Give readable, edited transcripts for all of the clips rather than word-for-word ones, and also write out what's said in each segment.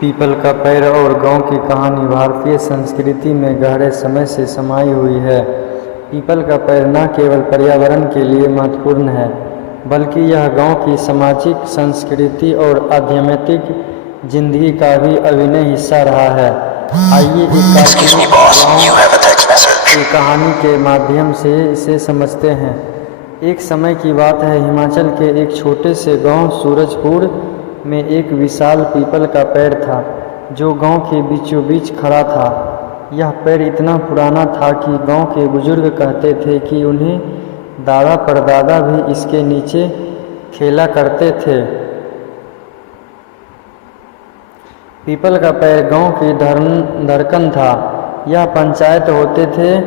People का पेड़ और गांव की कहानी भारतीय संस्कृति में गहरे समय से समाई हुई है। पीपल का पेड़ न केवल पर्यावरण के लिए महत्वपूर्ण है, बल्कि यह गांव की सामाजिक, संस्कृति और आध्यात्मिक जिंदगी का भी अभिन्न हिस्सा रहा है। आइए एक काल्पनिक गांव की कहानी के माध्यम से इसे समझते हैं। एक समय की बात है, हिमाचल के एक छोटे से गांव सूरजपुर में एक विशाल पीपल का पेड़ था, जो गांव के बीचों बीच खड़ा था। यह पेड़ इतना पुराना था कि गांव के बुजुर्ग कहते थे कि उन्हें दादा परदादा भी इसके नीचे खेला करते थे। पीपल का पेड़ गांव की धड़कन था। यह पंचायत होते थे,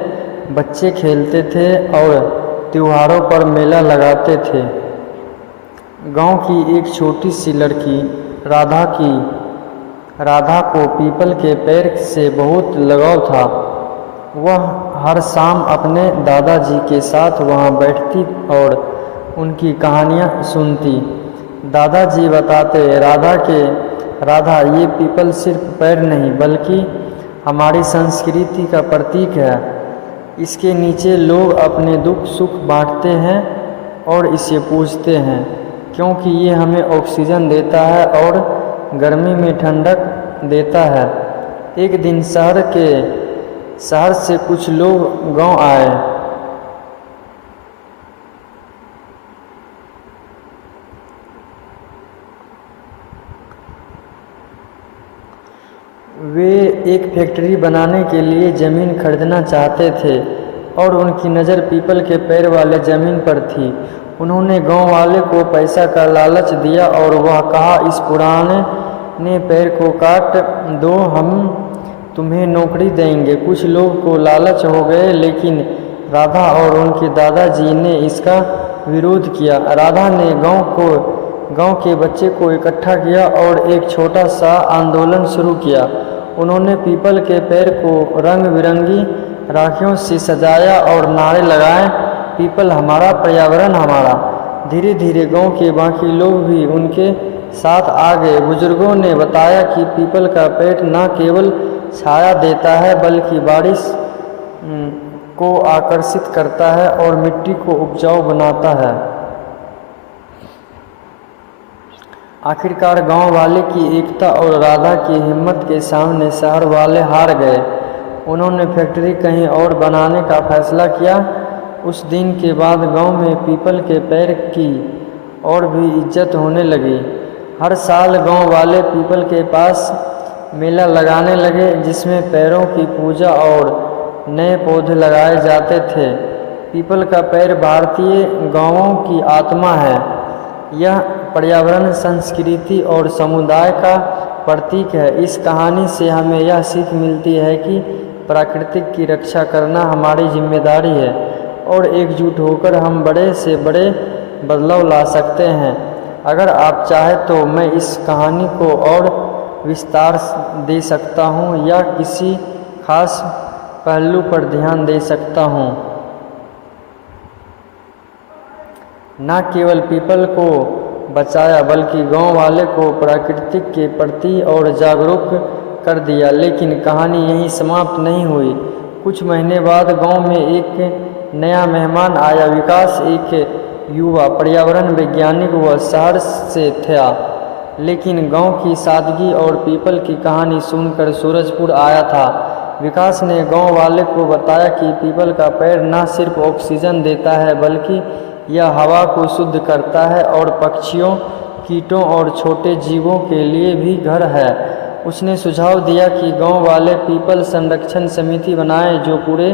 बच्चे खेलते थे और त्योहारों पर मेला लगाते थे। गांव की एक छोटी सी लड़की राधा को पीपल के पेड़ से बहुत लगाव था। वह हर शाम अपने दादाजी के साथ वहां बैठती और उनकी कहानियां सुनती। दादाजी बताते, राधा, ये पीपल सिर्फ पेड़ नहीं बल्कि हमारी संस्कृति का प्रतीक है। इसके नीचे लोग अपने दुख सुख बांटते हैं और इसे पूजते हैं, क्योंकि ये हमें ऑक्सीजन देता है और गर्मी में ठंडक देता है। एक दिन शहर से कुछ लोग गांव आए। वे एक फैक्ट्री बनाने के लिए ज़मीन खरीदना चाहते थे और उनकी नज़र पीपल के पेड़ वाले ज़मीन पर थी। उन्होंने गांव वाले को पैसा का लालच दिया और वह कहा, इस पुराने पेड़ को काट दो, हम तुम्हें नौकरी देंगे। कुछ लोग को लालच हो गए, लेकिन राधा और उनके दादाजी ने इसका विरोध किया। राधा ने गांव के बच्चे को इकट्ठा किया और एक छोटा सा आंदोलन शुरू किया। उन्होंने पीपल के पेड़ को रंग बिरंगी राखियों से सजाया और नारे लगाए, पीपल हमारा, पर्यावरण हमारा। धीरे धीरे गांव के बाकी लोग भी उनके साथ आ गए। बुजुर्गों ने बताया कि पीपल का पेड़ न केवल छाया देता है बल्कि बारिश को आकर्षित करता है और मिट्टी को उपजाऊ बनाता है। आखिरकार गांव वाले की एकता और राधा की हिम्मत के सामने शहर वाले हार गए। उन्होंने फैक्ट्री कहीं और बनाने का फैसला किया। उस दिन के बाद गांव में पीपल के पेड़ की और भी इज्जत होने लगी। हर साल गांव वाले पीपल के पास मेला लगाने लगे, जिसमें पेड़ों की पूजा और नए पौधे लगाए जाते थे। पीपल का पेड़ भारतीय गांवों की आत्मा है। यह पर्यावरण, संस्कृति और समुदाय का प्रतीक है। इस कहानी से हमें यह सीख मिलती है कि प्रकृति की रक्षा करना हमारी जिम्मेदारी है और एकजुट होकर हम बड़े से बड़े बदलाव ला सकते हैं। अगर आप चाहें तो मैं इस कहानी को और विस्तार दे सकता हूँ या किसी खास पहलू पर ध्यान दे सकता हूँ। न केवल पीपल को बचाया बल्कि गांव वाले को प्रकृति के प्रति और जागरूक कर दिया। लेकिन कहानी यहीं समाप्त नहीं हुई। कुछ महीने बाद गांव में एक नया मेहमान आया। विकास एक युवा पर्यावरण वैज्ञानिक व शहर से था, लेकिन गांव की सादगी और पीपल की कहानी सुनकर सूरजपुर आया था। विकास ने गांव वाले को बताया कि पीपल का पेड़ न सिर्फ ऑक्सीजन देता है बल्कि यह हवा को शुद्ध करता है और पक्षियों, कीटों और छोटे जीवों के लिए भी घर है। उसने सुझाव दिया कि गांव वाले पीपल संरक्षण समिति बनाएं जो पूरे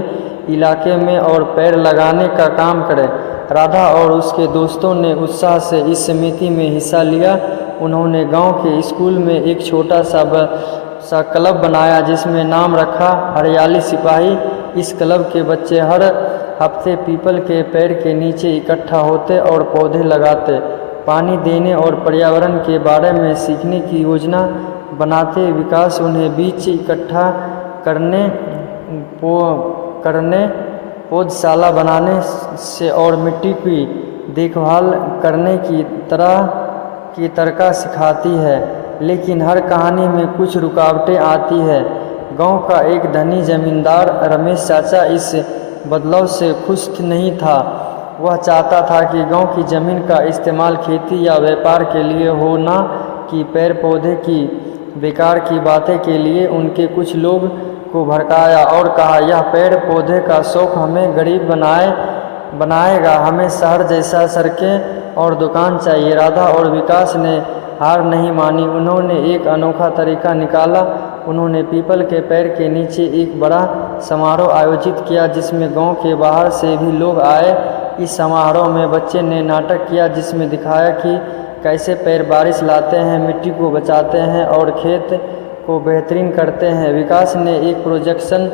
इलाके में और पेड़ लगाने का काम करे। राधा और उसके दोस्तों ने उत्साह से इस समिति में हिस्सा लिया। उन्होंने गांव के स्कूल में एक छोटा सा क्लब बनाया, जिसमें नाम रखा हरियाली सिपाही। इस क्लब के बच्चे हर हफ्ते पीपल के पेड़ के नीचे इकट्ठा होते और पौधे लगाते, पानी देने और पर्यावरण के बारे में सीखने की योजना बनाते। विकास उन्हें बीच इकट्ठा करने, पौधशाला बनाने से और मिट्टी की देखभाल करने की तरीका सिखाती है। लेकिन हर कहानी में कुछ रुकावटें आती है। गांव का एक धनी जमींदार रमेश चाचा इस बदलाव से खुश नहीं था। वह चाहता था कि गांव की ज़मीन का इस्तेमाल खेती या व्यापार के लिए हो, ना कि पेड़ पौधे की बेकार की बातें के लिए। उनके कुछ लोग को भड़काया और कहा, यह पेड़ पौधे का शौक हमें गरीब बनाएगा, हमें शहर जैसा सड़कें और दुकान चाहिए। राधा और विकास ने हार नहीं मानी। उन्होंने एक अनोखा तरीका निकाला। उन्होंने पीपल के पेड़ के नीचे एक बड़ा समारोह आयोजित किया जिसमें गांव के बाहर से भी लोग आए। इस समारोह में बच्चे ने नाटक किया जिसमें दिखाया कि कैसे पेड़ बारिश लाते हैं, मिट्टी को बचाते हैं और खेत को बेहतरीन करते हैं। विकास ने एक प्रोजेक्शन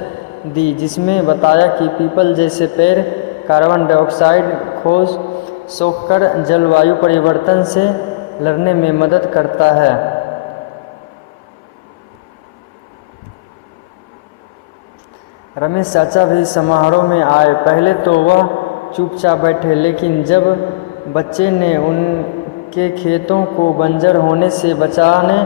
दी जिसमें बताया कि पीपल जैसे पेड़ कार्बन डाइऑक्साइड सोखकर जलवायु परिवर्तन से लड़ने में मदद करता है। रमेश चाचा भी समारोह में आए। पहले तो वह चुपचाप बैठे, लेकिन जब बच्चे ने उनके खेतों को बंजर होने से बचाने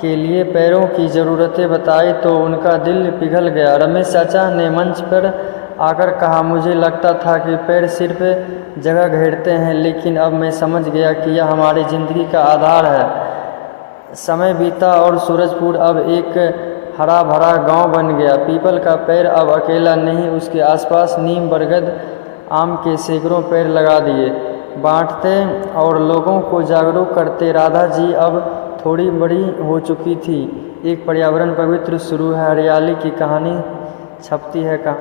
के लिए पेड़ों की ज़रूरतें बताई तो उनका दिल पिघल गया। रमेश चाचा ने मंच पर आकर कहा, मुझे लगता था कि पेड़ सिर्फ जगह घेरते हैं, लेकिन अब मैं समझ गया कि यह हमारी ज़िंदगी का आधार है। समय बीता और सूरजपुर अब एक हरा भरा गांव बन गया। पीपल का पेड़ अब अकेला नहीं, उसके आसपास नीम, बरगद, आम के सैकड़ों पेड़ लगा दिए, बांटते और लोगों को जागरूक करते। राधा जी अब थोड़ी बड़ी हो चुकी थी। एक पर्यावरण पवित्र शुरू है। हरियाली की कहानी छपती है।